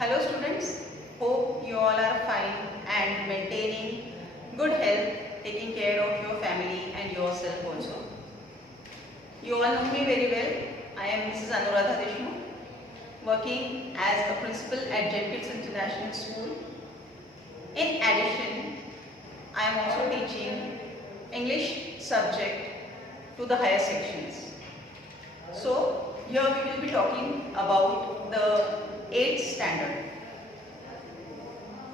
Hello students, hope you all are fine and maintaining good health, taking care of your family and yourself also. You all know me very well. I am Mrs. Anuradha Deshmukh, working as a principal at Jet Kids International School. In addition, I am also teaching English subject to the higher sections. So, here we will be talking about the 8th standard.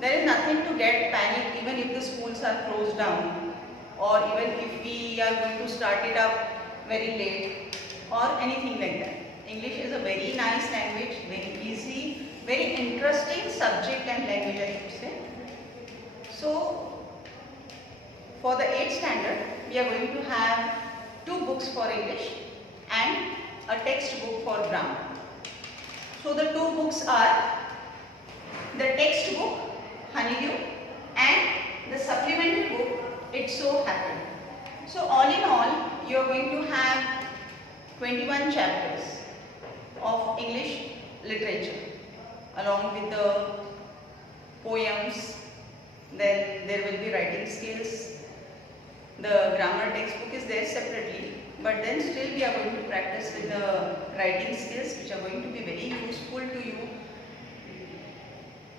There is nothing to get panicked even if the schools are closed down or even if we are going to start it up very late or anything like that. English is a very nice language, very easy, very interesting subject and language I should say. So, for the 8th standard, we are going to have 2 books for English and a textbook for grammar. So, the 2 books are the textbook Honeydew and the supplementary book It So Happened. So, all in all, you are going to have 21 chapters of English literature along with the poems. Then there will be writing skills. The grammar textbook is there separately, but then still we are going to practice with the writing skills which are going to be very useful to you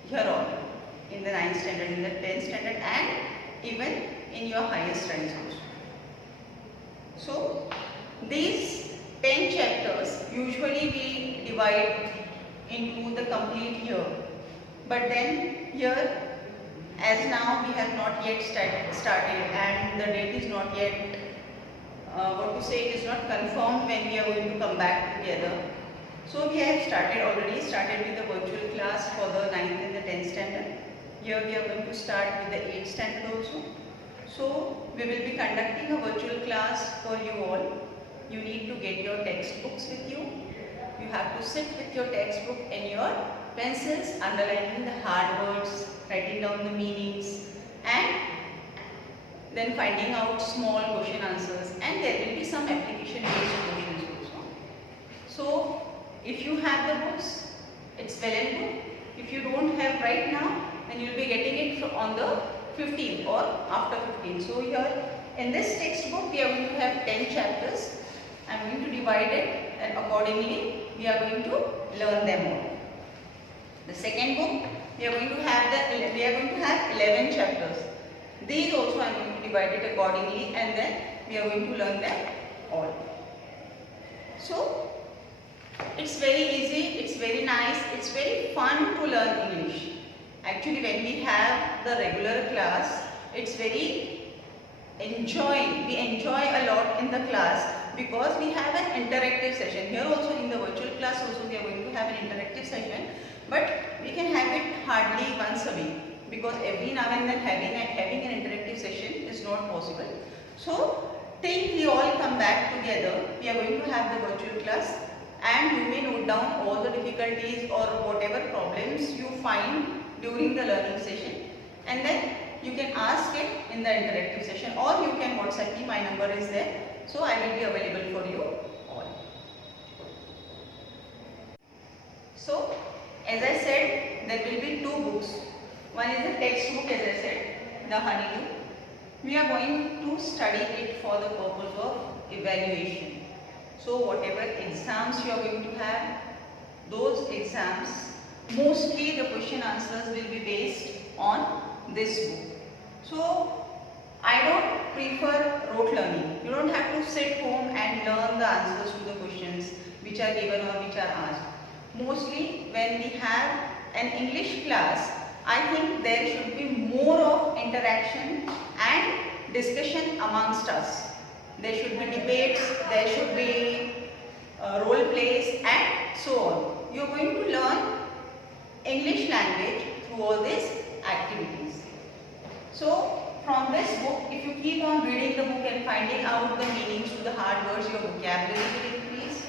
here on in the 9th standard, in the 10th standard and even in your higher studies also. So these 10 chapters usually we divide into the complete year, but then here as now we have not yet started and the date is not yet, it is not confirmed when we are going to come back together. So we have started with the virtual class for the 9th and the 10th standard. Here we are going to start with the 8th standard also. So we will be conducting a virtual class for you all. You need to get your textbooks with you. You have to sit with your textbook and your pencils, underlining the hard words, writing down the meanings and then finding out small question answers, and there will be some application based questions also. So if you have the books, it's well and good. If you don't have right now, then you will be getting it on the 15th or after 15th. So here in this textbook we are going to have 10 chapters. I am going to divide it and accordingly we are going to learn them all. The second book we are going to have 11 chapters. These also I am going to divide it accordingly and then we are going to learn them all. So it's very easy, it's very nice, it's very fun to learn English. Actually when we have the regular class, it's very enjoying. We enjoy a lot in the class because we have an interactive session. Here also in the virtual class also we are going to have an interactive session, but we can have it hardly once a week because every now and then having an interactive session is not possible. So till we all come back together, we are going to have the virtual class and you may note down all the difficulties or whatever problems you find during the learning session, and then you can ask it in the interactive session or you can WhatsApp me, my number is there. So I will be available for you all. So as I said, there will be 2 books. One is the textbook, as I said, the Honeydew. We are going to study it for the purpose of evaluation. So whatever exams you are going to have, those exams, mostly the question answers will be based on this book. So I don't prefer rote learning. You don't have to sit home and learn the answers to the questions which are given or which are asked. Mostly when we have an English class, I think there should be more of interaction and discussion amongst us. There should be debates, there should be role plays and so on. You are going to learn English language through all these activities. So from this book, if you keep on reading the book and finding out the meanings to the hard words, your vocabulary will increase,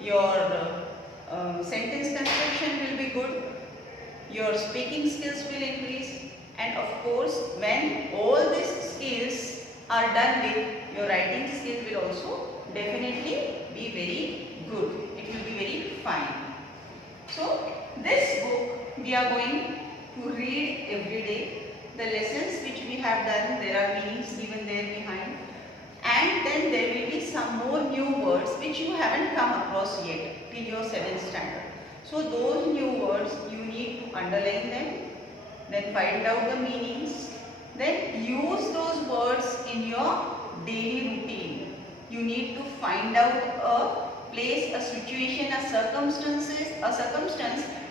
your sentence construction will be good, your speaking skills will increase, and of course when all these skills are done with, your writing skills will also definitely be very good. It will be very fine. So this book we are going to read every day. The lessons which we have done, there are meanings given there behind, and then there will be some more new words which you haven't come across yet till your 7th standard. So those new words you need to underline them, then find out the meanings, then use those words in your daily routine. You need to find out a place, a situation, a circumstance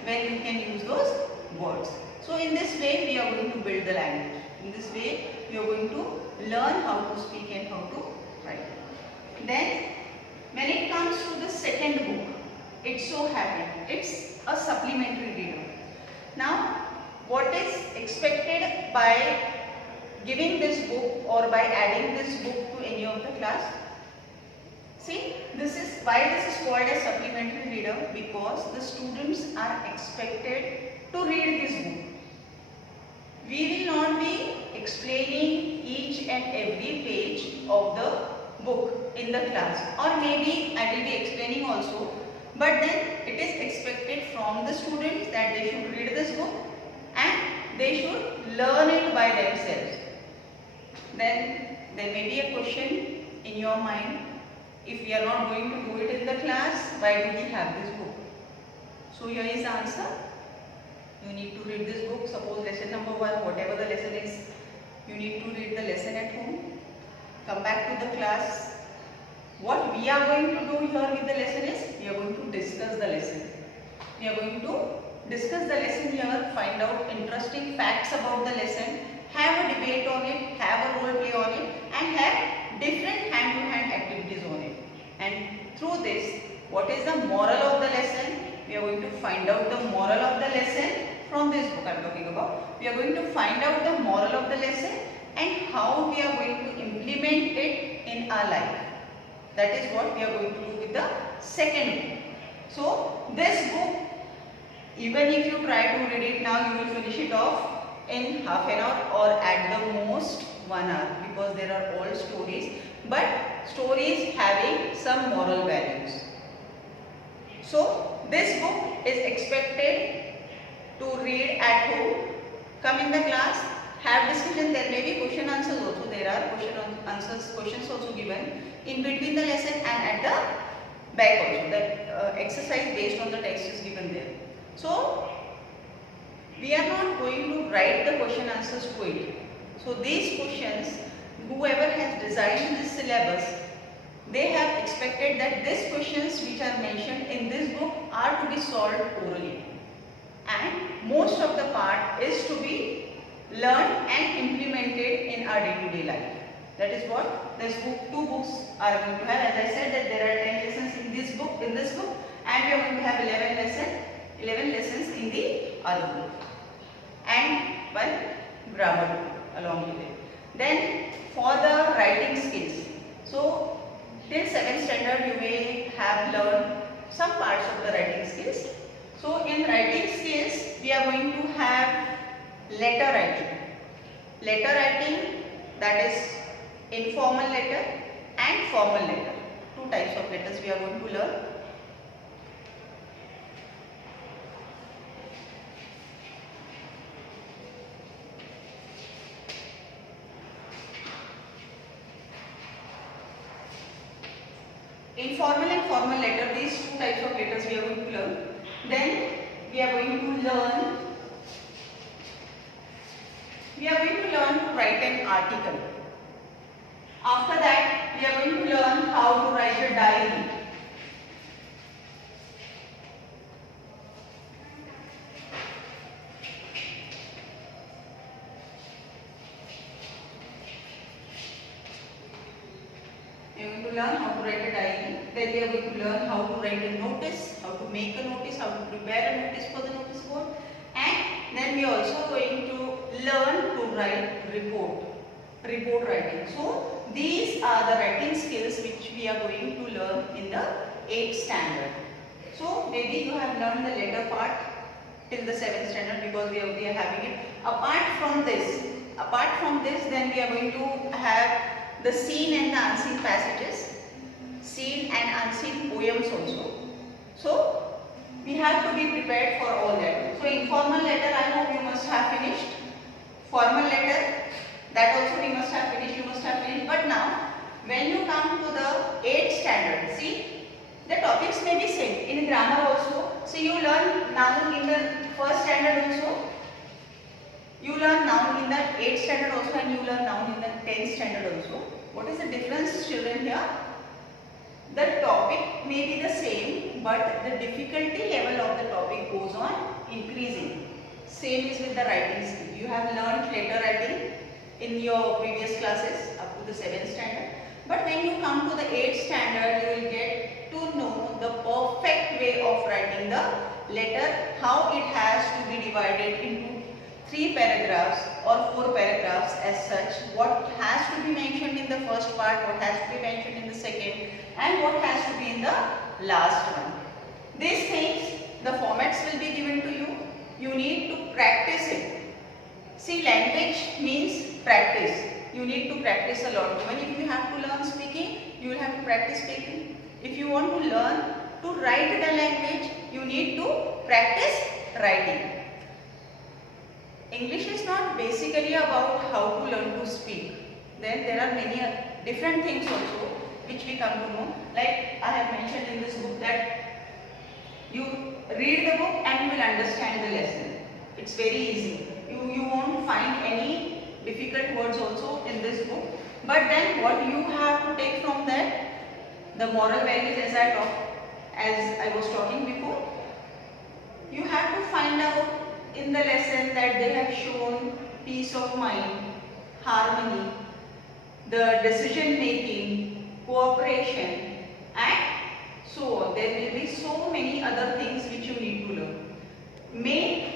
where you can use those words. So in this way we are going to build the language. In this way we are going to learn how to speak and how to write. Then when it comes to the second book, it's so happened, it's a supplementary reader. Now what is expected by giving this book or by adding this book to any of the class? See, this is why this is called a supplementary reader, because the students are expected to read this book. We will not be explaining each and every page of the book in the class, or maybe I will be explaining also, but then it is expected from the students that they should read this book and they should learn it by themselves. Then there may be a question in your mind, if we are not going to do it in the class, why do we have this book? So here is the answer. You need to read this book. Suppose lesson number 1, whatever the lesson is, you need to read the lesson at home. Come back to the class. What we are going to do here with the lesson is, we are going to discuss the lesson. We are going to discuss the lesson here, find out interesting facts about the lesson, have a debate on it, have a role play on it, and have different hand-to-hand activities on it. And through this, what is the moral of the lesson? We are going to find out the moral of the lesson from this book I am talking about. We are going to find out the moral of the lesson and how we are going to implement it in our life. That is what we are going to do with the second book. So this book, even if you try to read it now, you will finish it off in half an hour or at the most 1 hour, because there are all stories, but stories having some moral values. So this book is expected to read at home, come in the class, have discussion. There may be question answers also. There are questions also given in between the lesson and at the back also. The exercise based on the text is given there. So we are not going to write the question answers to it. So these questions, whoever has designed this syllabus, they have expected that these questions which are mentioned in this book are to be solved orally, and most of the part is to be learned and implemented in our day-to-day life. That is what this book, 2 books are going to have. As I said that there are 10 lessons in this book, and we are going to have 11 lessons in the other book, and 1 grammar book along with it. Then for the writing skills, so till 7th standard you may have learned some parts of the writing skills. So in writing skills we are going to have letter writing. Letter writing, that is informal letter and formal letter. 2 types of letters we are going to learn. Informal and formal letter, these 2 types of letters we are going to learn. Then we are going to learn to write an article. After that we are going to learn how to write a diary. We are going to learn how to write a diary. Then we are going to learn how to write a notice, how to make a notice, how to prepare a notice for the notice board. And then we are also going to learn to write report writing. So these are the writing skills which we are going to learn in the 8th standard. So maybe you have learned the letter part till the 7th standard, because we are having it. Apart from this, then we are going to have the seen and the unseen passages, seen and unseen poems also. So we have to be prepared for all that. So informal letter, I hope you must have finished. Formal letter, that also we must have finished, you must have finished. But now, when you come to the 8th standard, see, the topics may be same. In grammar also, see, you learn noun in the 1st standard also. You learn noun in the 8th standard also, and you learn noun in the 10th standard also. What is the difference, children, here? The topic may be the same, but the difficulty level of the topic goes on increasing. Same is with the writing skill. You have learned letter writing in your previous classes up to the 7th standard. But when you come to the 8th standard, you will get to know the perfect way of writing the letter, how it has to be divided into 3 paragraphs or 4 paragraphs as such, what has to be mentioned in the first part, what has to be mentioned in the second, and what has to be in the last one. These things, the formats will be given to you. You need to practice it. See, language means practice. You need to practice a lot. Even if you have to learn speaking, you will have to practice speaking. If you want to learn to write the language, you need to practice writing. English is not basically about how to learn to speak. Then there are many different things also which we come to know. Like I have mentioned in this book that you read the book and you will understand the lesson. It's very easy. You won't find any difficult words also in this book. But then what you have to take from that, the moral values as I was talking before, you have to find out in the lesson that they have shown peace of mind, harmony, the decision making, cooperation, and so on. There will be so many other things which you need to learn. Main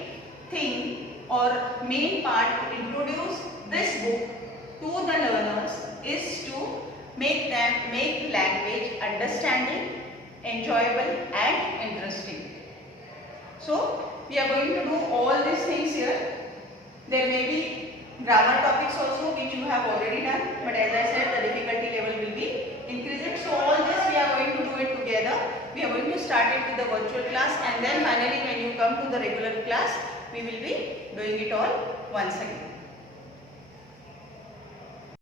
thing or main part to introduce this book to the learners is to make language understanding, enjoyable, and interesting. So we are going to do all these things here. There may be grammar topics also which you have already done, but as I said, the difficulty level will be increasing. So all this we are going to do it together. We are going to start it with the virtual class, and then finally when you come to the regular class, we will be doing it all once again.